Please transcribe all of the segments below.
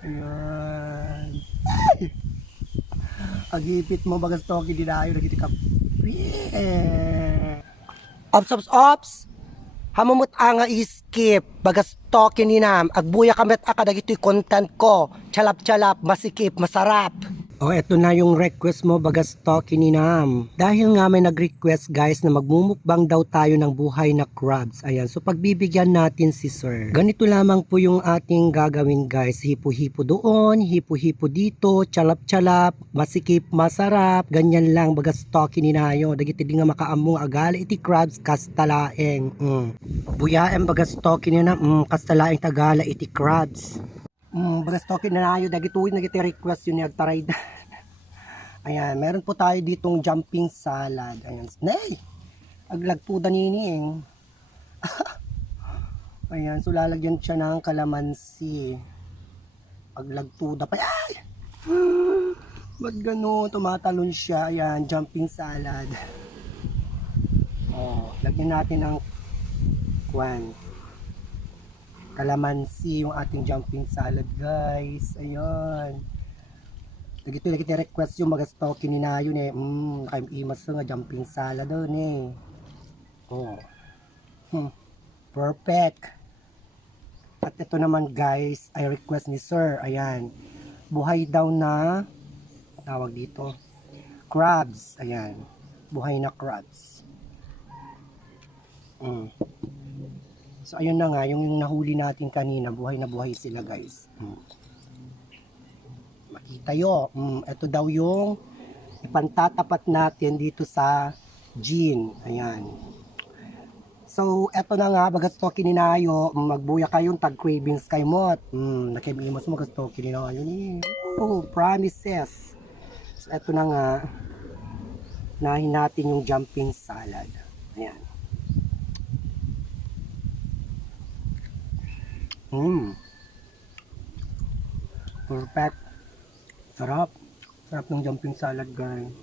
Ayan. Ay! Agipit mo bagas toki di dayo lagi tikap. Ops, ops, ops! Hamumut anga iskip, bagas toki ni nam, agbuya kamet akada gito'y content ko, chalap-chalap, masikip, masarap. O, oh, eto na yung request mo, bagas toki ni nam. Dahil nga may nag-request guys na magmumukbang daw tayo ng buhay na crabs. Ayan, so pagbibigyan natin si sir. Ganito lamang po yung ating gagawin guys. Hipo-hipo doon, hipo-hipo dito, chalap-chalap, masikip, masarap. Ganyan lang, bagas toki ni nayo. Dagiti di nga makaamong agal, iti crabs kastalaeng. Mm. Buyaem bagas toki ni na, mm, kastalaeng tagala iti crabs. Mm, bagas toki na nayo, dagituin nagiti request yun ni Agtaray. Ayan, meron po tayo ditong jumping salad. Ayan, nay! Aglagpuda nining. Ayan, so lalagyan siya ng kalamansi. Aglagpuda pa. Ay! Ba't gano'n? Tumatalon siya. Ayan, jumping salad. Oh, lagyan natin ng kwan. Kalamansi yung ating jumping salad, guys. Ayan. Lagi lagi request yung magastoki ni na yun eh. Mm, nakaimas nga jumping salad doon eh. Oh. Hmm. Perfect. At ito naman guys, ay request ni sir. Ayan. Buhay daw na tawag dito. Crabs. Ayan. Buhay na crabs. Mm. So ayun na nga, yung, yung nahuli natin kanina, buhay na buhay sila guys. Mm. Makita yo, mm, ito daw yung ipantatapat natin dito sa gin. Ayan. So, eto na nga, bagas to kininayo, magbuya kayong tag cravings kay Mot. Mm, nakimimos mo bagas to kininayo ni. Oh, promises. So, eto na nga, nahin natin yung jumping salad. Ayan. Mm. Perfect. Sarap. Sarap ng jumping salad, guys.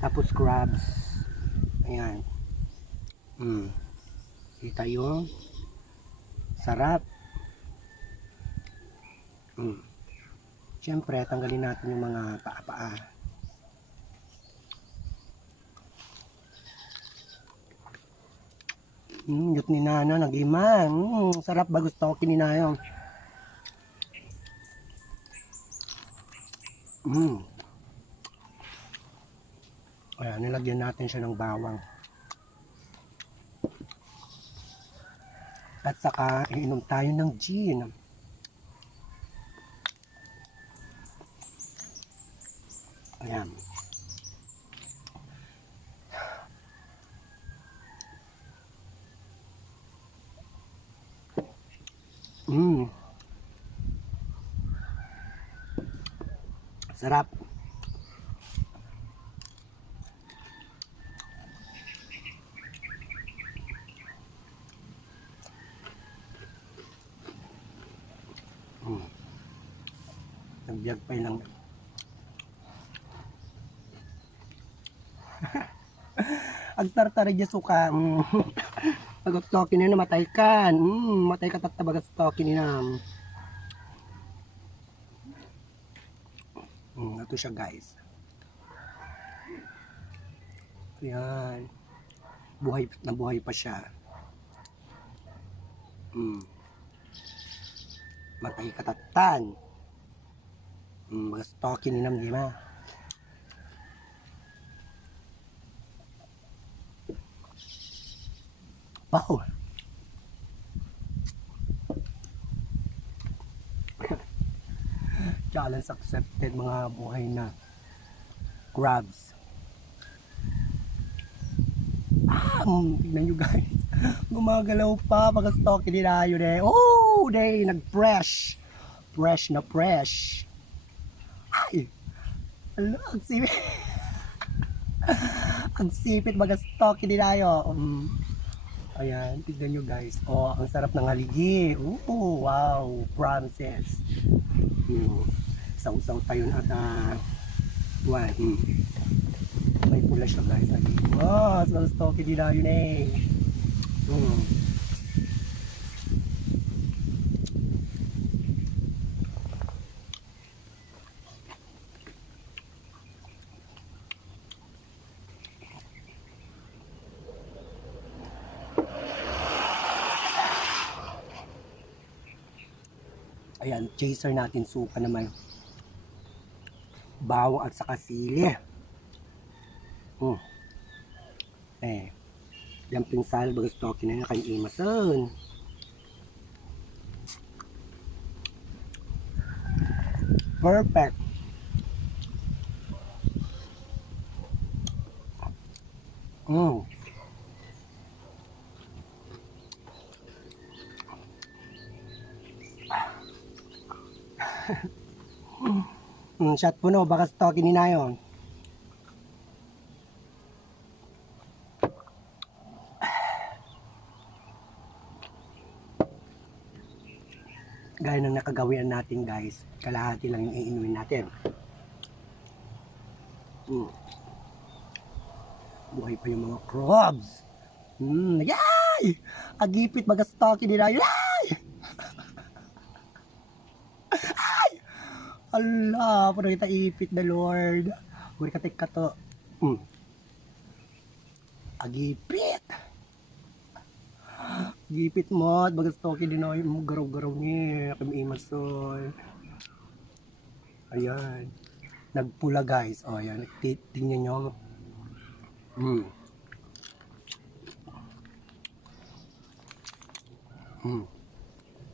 Tapos crabs. Ayan. Mm. Kita yung sarap. Mm. Siyempre, tanggalin natin yung mga paa-paa. Mm, yut ni Nana, nagiman. Mm, sarap ba gusto ko kininayo. Mm. Ayan, nilagyan natin siya ng bawang. At saka, iinom tayo ng gin. Ayan. Mm. Sarap. Mm. Nagbiyak pa lang. Agtartara dya suka. Mm. Pagok-tokin na namatay ka. Mm, matay ka tatabagas tokin na. Ito siya guys. Ayan. Buhay na buhay pa siya. Mm. Matay katatan. Mm, mga tokin ni nam di ma. Wow. Challenge accepted mga buhay na crabs. Ah, mm, tignan nyo guys. Gumagalaw pa pag stock nila yun eh. Oh, day, nag-fresh. Fresh na fresh. Ay, alo, ang sipit. ang sipit mga stock nila yun. Mm. Ayan, tignan nyo guys. Oh, ang sarap ng haligi. Ooh, wow, promises. Hmm. Saw-saw tayo na at uh. May pula siya guys. Haligi. Wow, so stocky din na yun eh. Hmm. Ayan, chaser natin suka naman. Bawang at saka sili. Hmm. Eh, yung pinsal bagas toki na yun kay imason. Perfect. Mm. Mm, shot puno, baka stokin ni Nayon. Gaya ng nakagawian natin guys, kalahati lang yung iinumin natin. Mm. Buhay pa yung mga crabs. Mm, yay! Agipit baga stokin ni Nayon. Yay! Allah, puro kita ipit na Lord. Guri ka ka to. Mm. Agipit. Gipit mo, bagas toki din ako yung garaw-garaw niya. Kami imasol. Ayan. Nagpula guys. O, ayan. Ti- Tingnan nyo. Mm. Mm.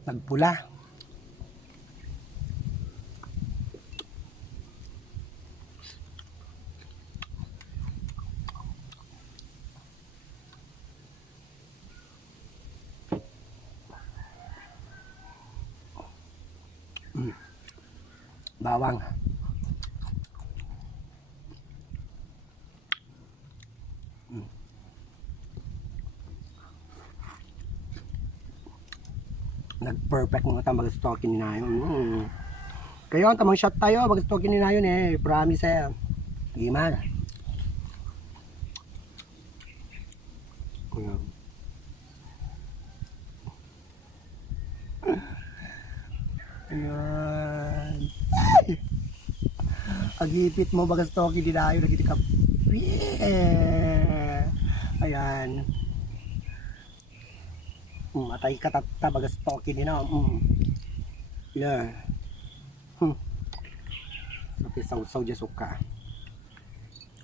Nagpula. Bawang. Mm. Nag-perfect mga tamang stalking ni Nayon. Mm. Kayo, tamang shot tayo. Mag-stalking ni Nayon eh. Promise eh. Gimana? Ayan. Ayan. Agipit mo bagas toki di dayo lagi ka. Yeah. Ayan. Mm, atay ka tata bagas toki din na. Mm. Yeah. Hmm. Okay, saw-saw dyan suka.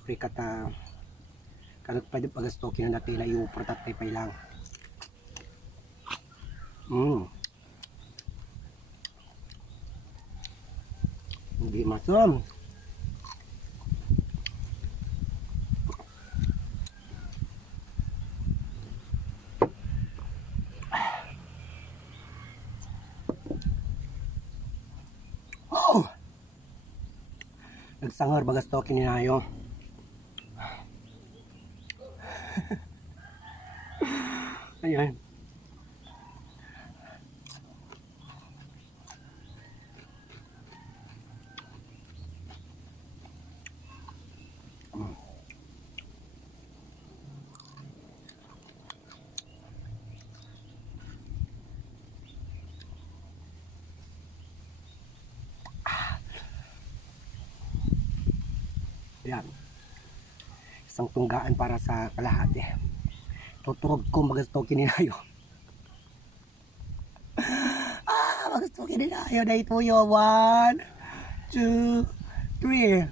Okay, kata kanot pa din bagas toki na natin na yung protatay pa lang. Mm. Hindi masam. Oh! Nagsangar bagas toki ni Nayo. Ayan. Yan. Isang tunggaan para sa kalahati. Tuturog ko magastokin ni Nayo. ah, magastokin ni Nayo. Dahil po yun. One, two, three.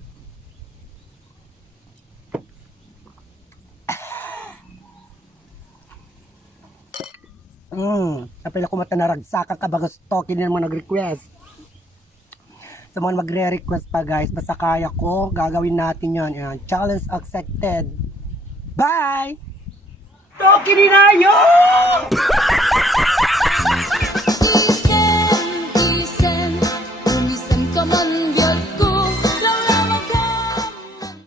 Hmm, kapila ko mata naragsakan ka bagastokin ni mga nag-request sa mga magre-request pa guys, basta kaya ko, gagawin natin yan. Ayan, challenge accepted. Bye! Tokini na yun!